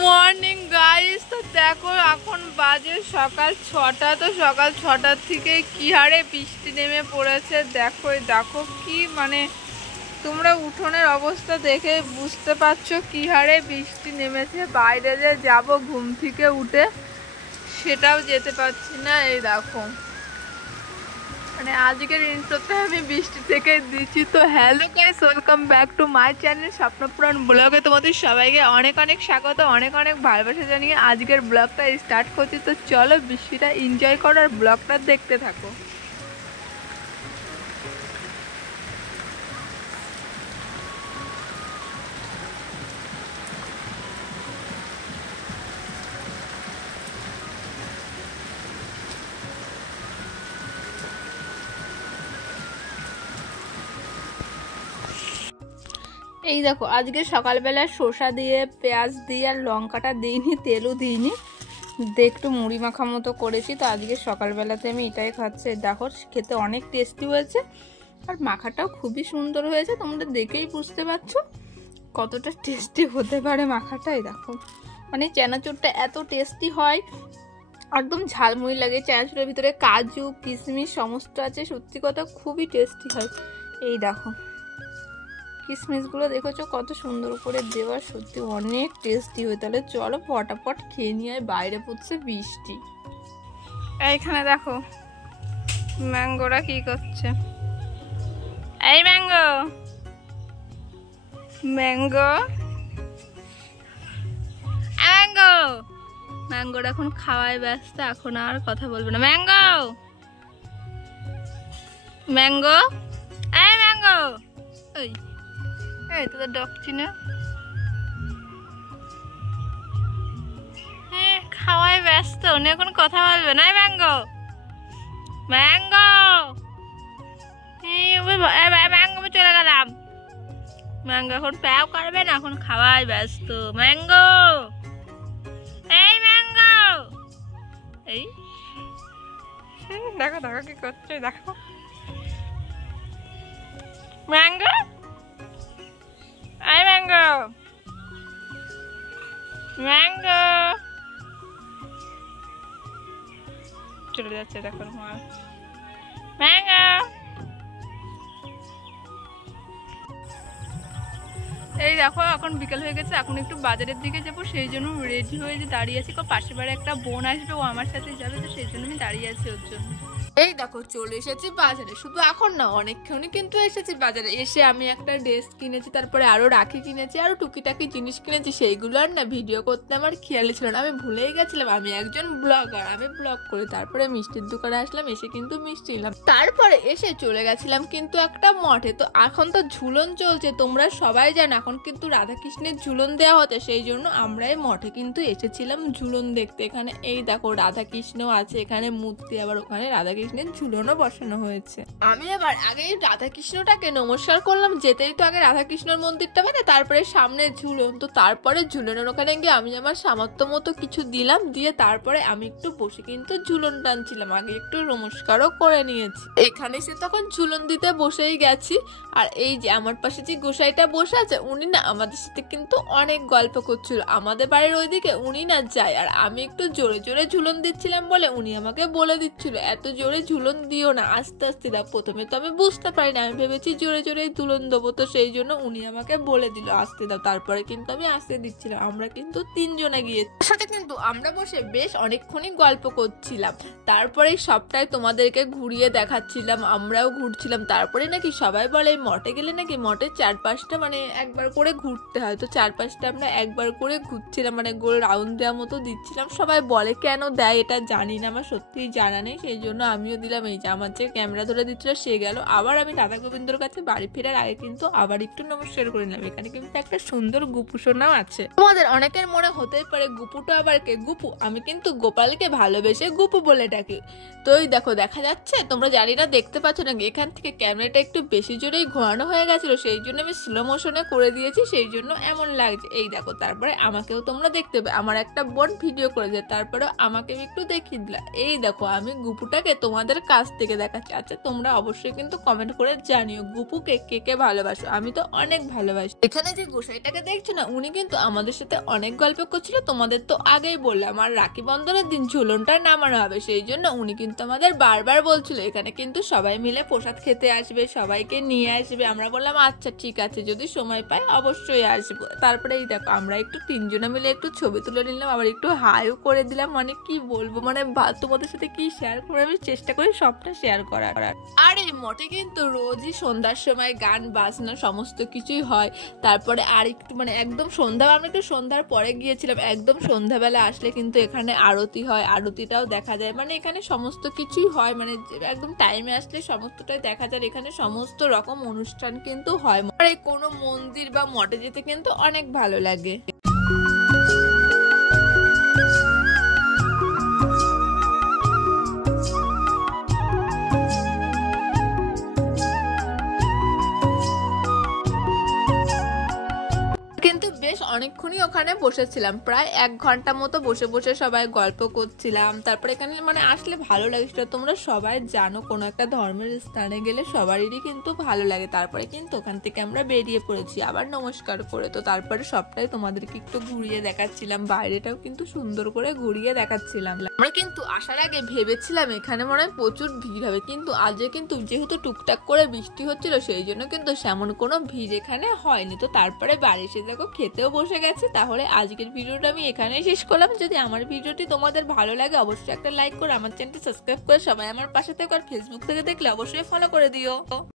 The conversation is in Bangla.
মর্নিং গাইস, তো দেখো এখন বাজে সকাল 6টা। তো সকাল 6টার থেকে কি হারে বৃষ্টি নেমে পড়েছে। দেখো দেখো কি মানে তোমরা উঠোনের অবস্থা দেখে বুঝতে পারছো কি হারে বৃষ্টি নেমেছে। বাইরে যে যাব ঘুম থেকে উঠে সেটাও যেতে পারছি না। এই দেখো মানে আজকের ইন্ট্রোতে আমি বৃষ্টি থেকে দিচ্ছি। তো hello guys, welcome back to my channel Swapnapuran ব্লগে। তোমাদের সবাইকে অনেক অনেক স্বাগত, অনেক অনেক ভালোবাসা জানিয়ে আজকের ব্লগটা স্টার্ট করছি। তো চলো বৃষ্টিটা এনজয় করো আর ব্লগটা দেখতে থাকো। এই দেখো আজকে সকালবেলা শসা দিয়ে পেঁয়াজ দিয়ে আর লঙ্কাটা দিইনি, তেলও দিইনি, একটু মুড়ি মাখা মতো করেছি। তো আজকে সকালবেলাতে আমি এটাই খাচ্ছি। দেখো খেতে অনেক টেস্টি হয়েছে আর মাখাটাও খুবই সুন্দর হয়েছে। তোমরা দেখেই বুঝতে পারছো কতটা টেস্টি হতে পারে মাখাটাই। দেখো মানে চানাচুরটা এত টেস্টি হয়, একদম ঝালমুড়ি লাগে। চানাচুরের ভিতরে কাজু কিশমিশ সমস্ত আছে, সত্যি কথা খুবই টেস্টি হয়। এই দেখো কিশমিশগুলো দেখেছো কত সুন্দর করে দেওয়া, সত্যি অনেক টেস্টি হয়। তাহলে চলো ফটাফট খেয়ে নিয়ে বাইরে পড়ছে বৃষ্টি। এইখানে দেখো ম্যাঙ্গোরা কি করছে। এই ম্যাঙ্গো ম্যাঙ্গো ম্যাঙ্গো ম্যাঙ্গোরা এখন খাওয়ায় ব্যস্ত, এখন আর কথা বলবে না। ম্যাঙ্গো ম্যাঙ্গো এই ম্যাঙ্গো ওই এই তো ডাকছি না, খাওয়ায় ব্যস্ত, উনি এখন কথা বলবে না। ম্যাঙ্গো ম্যাঙ্গো ম্যাঙ্গো চলে গেলাম। ম্যাঙ্গো এখন প্যাও করবে না, এখন খাওয়ায় ব্যস্ত। ম্যাঙ্গো এই ম্যাঙ্গো এই দেখো দেখো কি করছে। দেখো ম্যাঙ্গো এই ম্যাঙ্গো ম্যাঙ্গো চলে যাচ্ছে। দেখো ম্যাঙ্গো এই দেখো এখন বিকেল হয়ে গেছে, এখন একটু বাজারের দিকে যাবো, সেই জন্য রেডি হয়ে যে দাঁড়িয়ে আছি। পাশের বাড়ি একটা বোন আসবে, ও আমার সাথে যাবে, তো সেই জন্য আমি দাঁড়িয়ে আছি ওর জন্য। এই দেখো চলে এসেছি বাজারে, শুধু এখন না অনেকক্ষণই কিন্তু এসেছি বাজারে। এসে আমি একটা ড্রেস কিনেছি, তারপরে আরো রাখি কিনেছি, আরো টুকিটাকি জিনিস কিনেছি। সেইগুলো আর না ভিডিও করতে আমার খেয়ালই ছিল না, আমি ভুলেই গেছিলাম আমি একজন ব্লগার, আমি ব্লগ করি। তারপরে মিষ্টির দোকানে আসলাম, এসে কিন্তু মিষ্টি নিলাম। তারপরে এসে চলে গেছিলাম কিন্তু একটা মঠে। তো এখন তো ঝুলন চলছে, তোমরা সবাই জানো এখন কিন্তু রাধাকৃষ্ণের ঝুলন দেওয়া হচ্ছে, সেই জন্য আমরা এই মঠে কিন্তু এসেছিলাম ঝুলন দেখতে। এখানে এই দেখো রাধাকৃষ্ণ আছে, এখানে মূর্তি, আবার ওখানে রাধাকৃষ্ণের ঝুলনও বসানো হয়েছে। আমি আবার আগে রাধাকৃষ্ণটাকে নমস্কার করলাম, যেতেই তো আগে রাধাকৃষ্ণের মন্দিরটা মানে, তারপরে সামনে ঝুলন। তো তারপরে ঝুলনের ওখানে গিয়ে আমি আমার সামর্থ্য মতো কিছু দিলাম, দিয়ে তারপরে আমি একটু বসে কিন্তু ঝুলন টানছিলাম, আগে একটু নমস্কারও করে নিয়েছি। এখানে সে তখন ঝুলন দিতে বসেই গেছি। আর এই যে আমার পাশে যে গোসাইটা বসে আছে, উনি না আমাদের সাথে কিন্তু অনেক গল্প করছিল। আমাদের বাড়ির ওইদিকে উনি না যায়, আর আমি একটু জোরে জোরে ঝুলন দিচ্ছিলাম বলে উনি আমাকে বলে দিচ্ছিল এত জোরে ঝুলন দিও না, আস্তে আস্তে দাও। প্রথমে তো আমি বুঝতে পারি না, আমি ভেবেছি জোরে জোরে ঝুলন দেবো, তো সেই জন্য উনি আমাকে বলে দিল আস্তে দাও। তারপরে কিন্তু আমি আস্তে দিচ্ছিলাম। আমরা কিন্তু 3 জনে গিয়েছি, সাথে কিন্তু আমরা বসে বেশ অনেকক্ষণই গল্প করছিলাম। তারপরে সবটাই তোমাদেরকে ঘুরিয়ে দেখাচ্ছিলাম, আমরাও ঘুরছিলাম। তারপরে নাকি সবাই বলে মঠে গেলে নাকি মঠের চারপাশটা মানে একবার করে ঘুরতে হয়। তো চারপাশটা আমরা একবার করে ঘুরছিলাম, মানে গোল রাউন্ড দেওয়ার মতো দিচ্ছিলাম। সবাই বলে কেন দেয় এটা জানি না, আমার সত্যিই জানা নেই, সেই জন্য আমিও দিলাম। এই যে আমার যে ক্যামেরা ধরে দিচ্ছিল সে গেল। আবার আমি রাধা গোবিন্দর কাছে বাড়ি ফেরার আগে কিন্তু আবার একটু নমস্কার করে নিলাম। এখানে কিন্তু একটা সুন্দর গুপু সোনাও আছে। তোমাদের অনেকের মনে হতেই পারে গুপুটা আবার কে? গুপু আমি কিন্তু গোপালকে ভালোবেসে গুপু বলে ডাকি। তো এই দেখো দেখা যাচ্ছে, তোমরা জানি না দেখতে পাচ্ছ নাকি, এখান থেকে ক্যামেরাটা একটু বেশি জোরেই ঘোরানো হয়ে গেছিল, সেই জন্য আমি স্লো মোশনে করে দিয়েছি সেই জন্য এমন লাগছে। এই দেখো, তারপরে আমাকেও তোমরা দেখতে পাবে, আমার একটা বোন ভিডিও করেছে, তারপরে আমাকে একটু দেখিয়ে দিলা। এই দেখো আমি গুপুটাকে তোমাদের কাছ থেকে দেখাচ্ছি। আচ্ছা তোমরা অবশ্যই কিন্তু কমেন্ট করে জানিও গুপুকে কে কে ভালোবাসো। আমি তো অনেক ভালোবাসি। এখানে যে গোসাইটাকে দেখছো না, উনি কিন্তু আমাদের সাথে অনেক গল্প করছিল, তোমাদের তো আগেই বললাম। আর রাখি বন্ধনের দিন ঝুলনটা নামানো হবে, সেই জন্য উনি কিন্তু আমাদের বারবার বলছিল এখানে কিন্তু সবাই মিলে প্রসাদ খেতে আসবে, সবাইকে নিয়ে আসবে। আমরা বললাম আচ্ছা ঠিক আছে, যদি সময় পাই অবশ্যই আসবো। তারপরে এই দেখো আমরা একটু তিনজনে মিলে একটু ছবি তুলে নিলাম, আবার একটু হাইও করে দিলাম। মানে কি বলবো, মানে তোমাদের সাথে কি শেয়ার করে, আমি চেষ্টা করি সবটা শেয়ার করার। আর এই মঠে কিন্তু রোজই সন্ধ্যার সময় গান বাজনা সমস্ত কিছুই হয়। তারপরে আর একটু মানে একদম সন্ধ্যা, আমরা একটু সন্ধ্যার পরে গিয়েছিলাম, একদম সন্ধ্যাবেলা আসলে কিন্তু এখানে আরতি হয়, আরতিটাও দেখা যায়। মানে এখানে সমস্ত কিছুই হয়, মানে একদম টাইমে আসলে সমস্তটাই দেখা যায়। এখানে সমস্ত রকম অনুষ্ঠান কিন্তু হয়। আর এই কোনো মন্দির বা মঠে যেতে কিন্তু অনেক ভালো লাগে। বেশ অনেকক্ষণই ওখানে বসেছিলাম, প্রায় 1 ঘন্টা মতো বসে বসে সবাই গল্প করছিলাম। তারপরে এখানে মানে আসলে ভালো লাগছিল। তোমরা সবাই জানো কোনো একটা ধর্মের স্থানে গেলে সবারই কিন্তু ভালো লাগে। তারপরে কিন্তু ওখান থেকে আমরা বেরিয়ে পড়েছি আবার নমস্কার করে। তো তারপরে সবটাই তোমাদেরকে একটু ঘুরিয়ে দেখাচ্ছিলাম, বাইরেটাও কিন্তু সুন্দর করে ঘুরিয়ে দেখাচ্ছিলাম। আমরা কিন্তু আসার আগে ভেবেছিলাম এখানে মনে হয় প্রচুর ভিড় হবে, কিন্তু আজকে কিন্তু যেহেতু টুকটাক করে বৃষ্টি হচ্ছিল সেই জন্য কিন্তু সেমন কোনো ভিড় এখানে হয়নি। তো তারপরে বাড়ি এসে দেখো খেতেও বসে গেছে। তাহলে আজকের ভিডিওটা আমি এখানেই শেষ করলাম। যদি আমার ভিডিওটি তোমাদের ভালো লাগে অবশ্যই একটা লাইক করে আমার চ্যানেলটি সাবস্ক্রাইব করে সবাই আমার পাশে থেকো। আর ফেসবুক থেকে দেখলে অবশ্যই ফলো করে দিও।